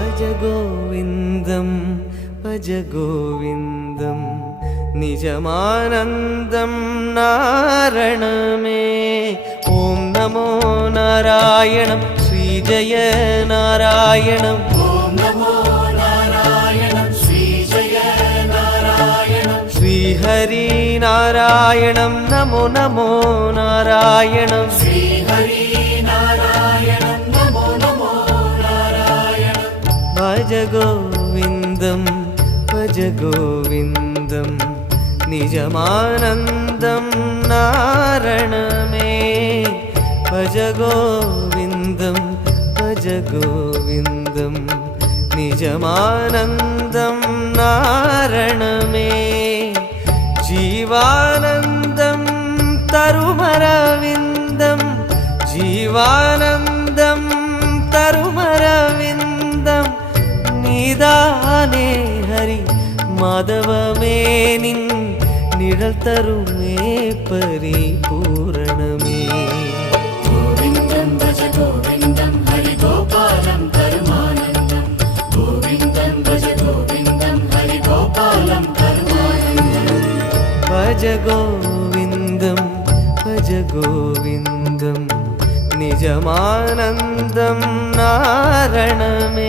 भज गोविन्दं भज गोविन्दं निजमानन्दं नारणमे। ॐ नमो नारायणं श्रीजय नारायणं। ॐ नमो नारायणं श्रीजय नारायणं। श्रीहरि नारायणं नमो नमो नारायणं। श्रीहरि नारायणं नमो नमो नारायणं। भज गोविन्दं भज गोविन्दं निजमानन्दं नारणमे। भज गोविन्दं भज गोविन्दं निजमानन्दं नारणमे। जीवानन्दं तरुमरविन्दं जीवानन्दं तरुमरविन्दं निदाने हरि माधवमे निन् निഴൽ तरुमे परिपूरणमे। गोविन्दं भज गोविन्दं हरि गोपालं परमानन्दं। गोविन्दं भज गोविन्दं हरि गोपालं परमानन्दं। भज गोविन्दं भज गोविन्दं निजमानन्दं नारणमे।